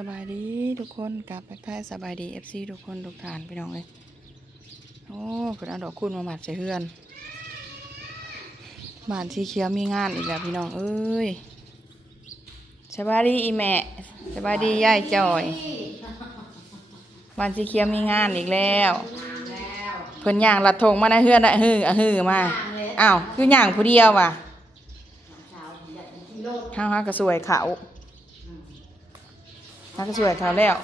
สบายดีทุกคนกับทักทายสบายดีFCทุกคนทุกฐานไปน้องเลยโอ้เพิ่นเอาดอกคุณมาหมัดใส่เฮือนบ้านสีเขียวมีงานอีกแล้วพี่น้องเอ้ยสบายดีอีแม่สบายดียายจอยบ้านสีเขียวมีงานอีกแล้วเพิ่นย่างลัดธงมาในเฮือนได้ฮือมาอ้าวคือย่างผู้เดียวว่ะห้าก็สวยเขาถ้าก็สวยเขาแล้ว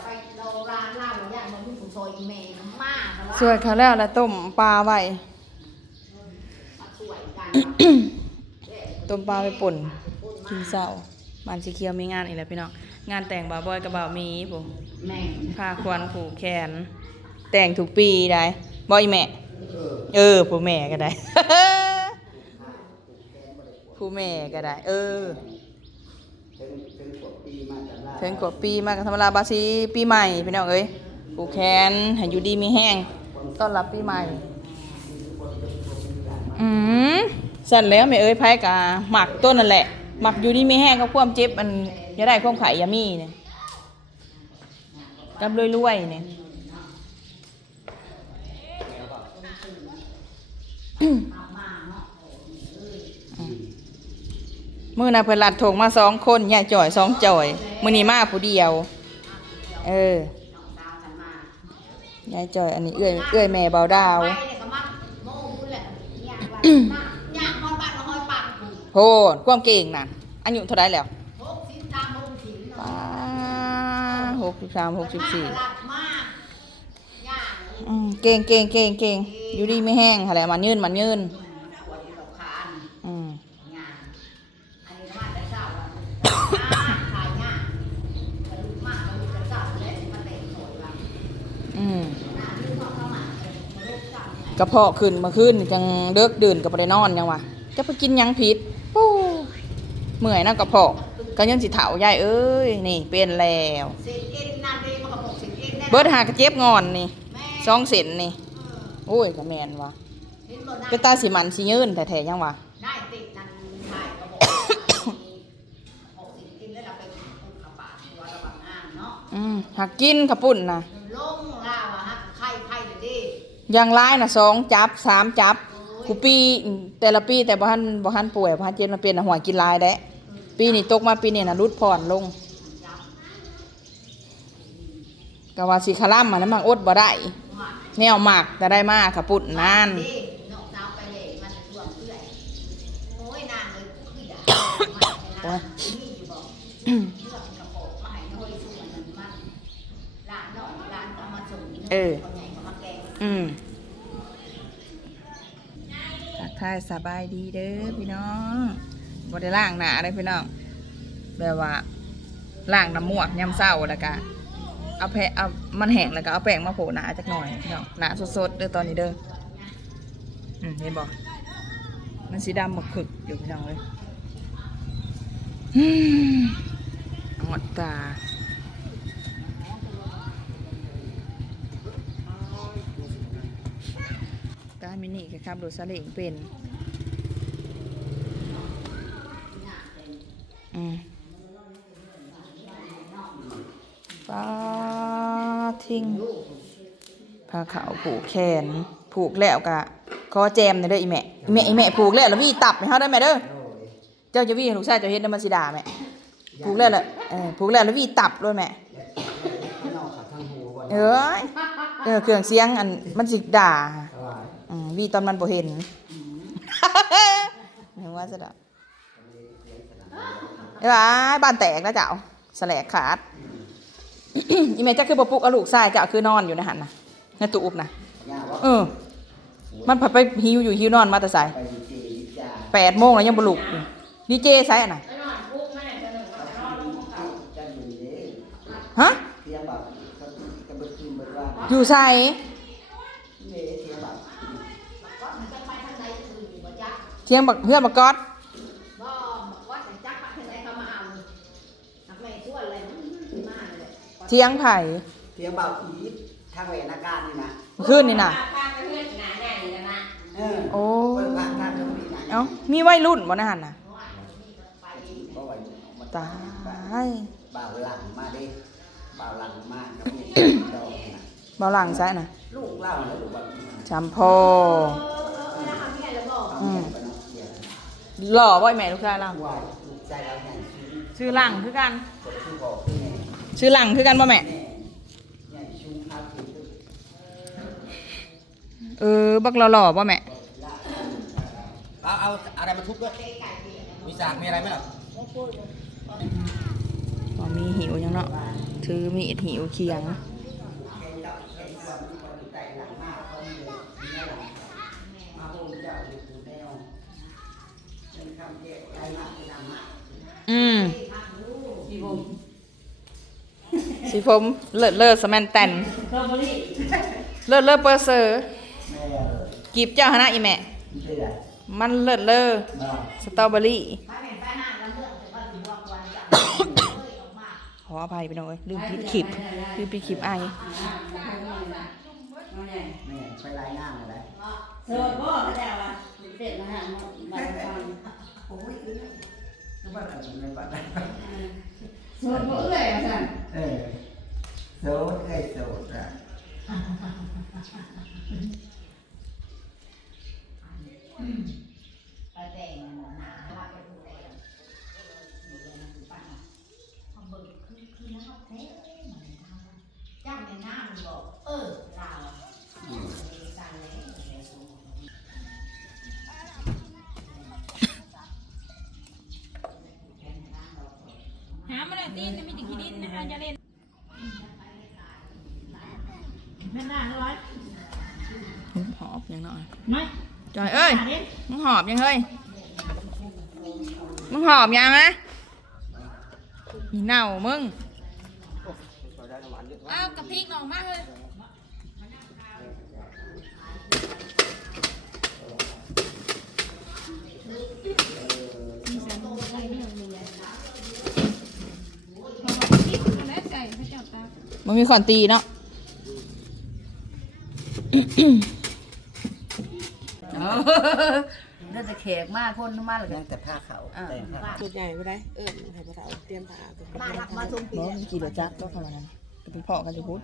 สวยเขาแล้วต้มปลาไว้ ต้มปลาไปป่นกินเสาบ้านสีเขียวมีงานอีกแล้วพี่น้องงานแต่งบ่าวบอยกับบ่าวมีผมผ้าควันผูกแขนแต่งทุกปีได้บ่อยแม่ผู้แม่ก็ได้ ผู้แม่ก็ได้ถึงกว่าปีมากันธรรมดาบาซีปีใหม่พี่น้องเอ้ยผูกแขนให้อยู่ดีมีแห้งต้อนรับปีใหม่สั่นแล้วแม่เอ้ยไผกะหมักต้นนั่นแหละหมักอยู่ดีมีแห้งก็ความเจ็บมันจะได้ความไข่ยามีเนี่ยกับรวยๆเนี่ยมื้อน่ะเพิ่นลัดถงมา2คนยายจ่อย2จ่อยมื้อนี้มาผู้เดียวยายจ่อยอันนี้เอื้อยแม่เบาดาวโหความเก่งน่ะอายุเท่าไรแล้ว63 64เก่งอยู่ดีไม่แห้งอะไรมันยืนกระเพาะขึ้นมาขึ้นจังเลิกดื่นกับไปนอนยังวะจะไปกินยังผิดปู้เมื่อยนะกระเพาะก็ยังสิเถาใหญ่เอ้ยนี่เป็นแล้วเบิดหากระเจ็บงอนนี่2 เซนนี่โอ้ยกระแมนวะเป็นตาสีมันสียืนแท้ๆยังวะหักกินขับปุ่นนะยังร้ายนะ2 จับ 3 จับกูปีแต่ละปีแต่บ่ทันป่วยบ่ทันเจ็บมาเป็นหัวกินลายได้ปีนี้ตกมาปีนี้นะรุดผ่อนลงก็ว่าสิคาร่ำมันมันอดบ่ได้แนวหมักแต่ได้มากขับปุ่นนานทักทายสบายดีเด้อพี่น้องบ่ได้ล้างหน้าเลยพี่น้องแบบว่าล้างน้ำมวกยามเช้าแล้วก็เอามันแห้งแล้วก็เอาแป้งมาโปะหน้าจักหน่อยพี่น้องหน้าสดๆเด้อตอนนี้เด้อเห็นบ่มันสีดำหมกขึกอยู่พี่น้องเลยหมดตามินิครับรถซาเล้งเป็นป้าทิ้งผ้าขาวผูกแขนผูกแล้วกะคอแจมเด้ออีแม่ผูกแล้วแล้ววี่ตับให้เฮาได้แม่เด้อเจ้าจะวี่ลูกชายเจ้าเฮ็ดนำมันสิด่าแม่ผูกแล้วผูกแล้ววี่ตับด้วยแม่เครื่องเสียงอันมันสิด่าวีตอนมันบ่เห็นเห็นว่าจะดับบ้านแตกนะเจ้าแสลกขาดอีเมจ้าคือบ่ปลุกเอาลูกชายเจ้าคือนอนอยู่ในหันนะในตู้อุบนะมันผัดไปหิวนอนมาแต่สาย8 โมงแล้วยังบ่ลุกดีเจไซอ่ะนะฮะอยู่ไซเทียงบักเพื่อนบักก๊อดเทียงไผ่เทียงเบาอีทางเวรการนี่นะขึ้นนี่นะโอ้เอ้ามีวัยรุ่นบ่นะหันน่ะตาย บ่าวหลังมาดิ เปล่าหลังมากครับนี่ดอกนะ เบาหลังใช่น่ะ ลูกเล่าแล้วลูกแบบ จำพ่อหล่อบ่อยแม่ลูกชายเรา วายลูกใจเราใหญ่ชุ่ม ชื่อหลังคือกัน กดชื่อบอกคือไง ชื่อหลังคือกันบ่แม่ ใหญ่ชุ่มครับคือ บักหล่อๆบ่แม่ เอาอะไรมาทุบด้วย มีสากมีอะไรไหมล่ะ บ่มีหิวยังเนาะถือมีดหิวเคียง มาโฮมเจ้าอยู่แนวเป็นคำเจ็บใจมากที่นำมา สีผมเลิศสแมนแตนเลิศเปอร์เซอร์ แม่เลย กีบเจ้าหน้าอีแม่ มันเป็นไร มันเลิศ บ้า สตรอเบอรี่ขออภัยไปหน่อยลืมปิดคลิปไอ แม่ไปรายงานอะไร โสดบ่ก็ได้ว่าเป็ดมาหามาฟัง โอ้ยนึกว่าเราจะไม่ปัดได้ โสดบ่เอ้ยว่าซั่น โสดเคยโสดอ่ะ ไปแต่งหาว่าไปดูแต่งเขาเบิ่งคือน้ำแท้จ้างในน้ำบอกเราสั่นเลย หามาเลยตีนมีแต่ขี้ดินนะคะจะเล่นแม่น่าร้อย หอบยังหน่อย ไม่ จอยเอ้ยมึงหอบยังเฮ้ยมึงหอบยังนะนี่เน่ามึง อ้าวกับพริกหน่องมากเลย แล้วไก่พระเจ้าตา มันมีขอนตีเนาะ น่าจะแขกมากคนมาเลย นั่งแต่ผ้าเขาแต่งผ้า สุดใหญ่ไปได้ให้พ่อเฒ่าเตรียมผ้าตัว มาชม บอกมันกี่รถจักรก็ขนาดนั้นก็เป็นพ่อกันจะพูด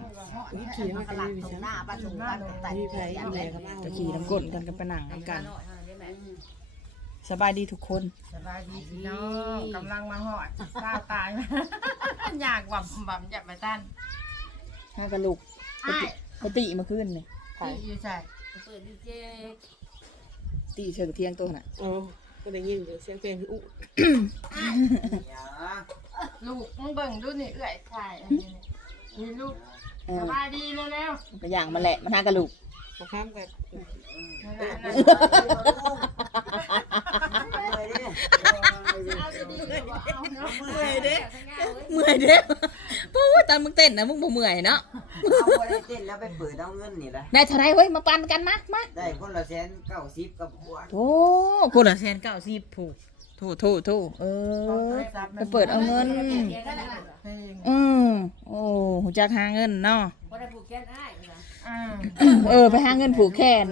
ขี่มากันอยู่ชั้น หน้าป้าชมบ้านแต่ มีไผอีแม่ก็มา จะขี่น้ำก้นกันไปหนังกัน สบายดีทุกคน สบายดีพี่น้องกำลังมาหอดข้าวตาย อยากหวั่มอยากไปต้าน ให้กระลูกไปตีมาขึ้นเนี่ย ที่อยู่ใส่ เปิดดีเจ ตีเชิงเที่ยงตัวน่ะ โอ้ก็ได้ยินอยู่เสียงเพลงคืออุ๊ ลูกมึงเบิ่งดูนี่เอื่อยถ่ายอันนี้นี่ลูกสบายดีแล้ว ก็อย่างมันแหละมันหากระลูก บ่ข้ามกัน เมื่อยเด้ปู้ตอนมึงเต้นนะมึงบ่เมื่อยเนาะ เอาไปเต้นแล้วไปเปิดเอาเงินนี่แหละ ได้เท่าไรเว้ยมาปั่นกันมา ได้คนละ190กับหัว โอ้คนละ190ผูกโถไปเปิดเอาเงินโอ้หูจักหาเงินเนาะ บ่ได้ผูกแขนอ้ายนะ ไปหาเงินผูกแขน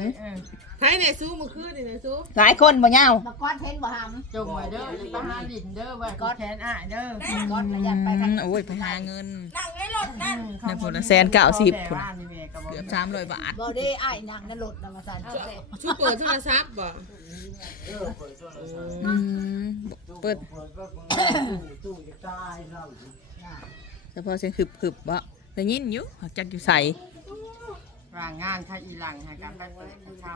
ไผเนี่ยสู้มื้อคืนนี่นะสู้ หลายคนบ่ยาว มาก้อนเทนบ่หำ จงไว้เด้อไปหาดินเด้อไว้ก็แทนอ่ะเด้อ ก้อนประหยัดไปกัน โอ้ยไปหาเงิน นั่งในรถนั่ง ในผลละ190พุ่นเกือบ300 บาท บ่ได้อ้ายนั่งในรถนำมาสั่น สู้เปิดโทรศัพท์บ่ เปิด ตู้จะตายเรา แต่พอเสียงขึบบ่ได้ยินอยู่จักอยู่ใส วางงานถ้าอีหลังหากันไปเปิดเขา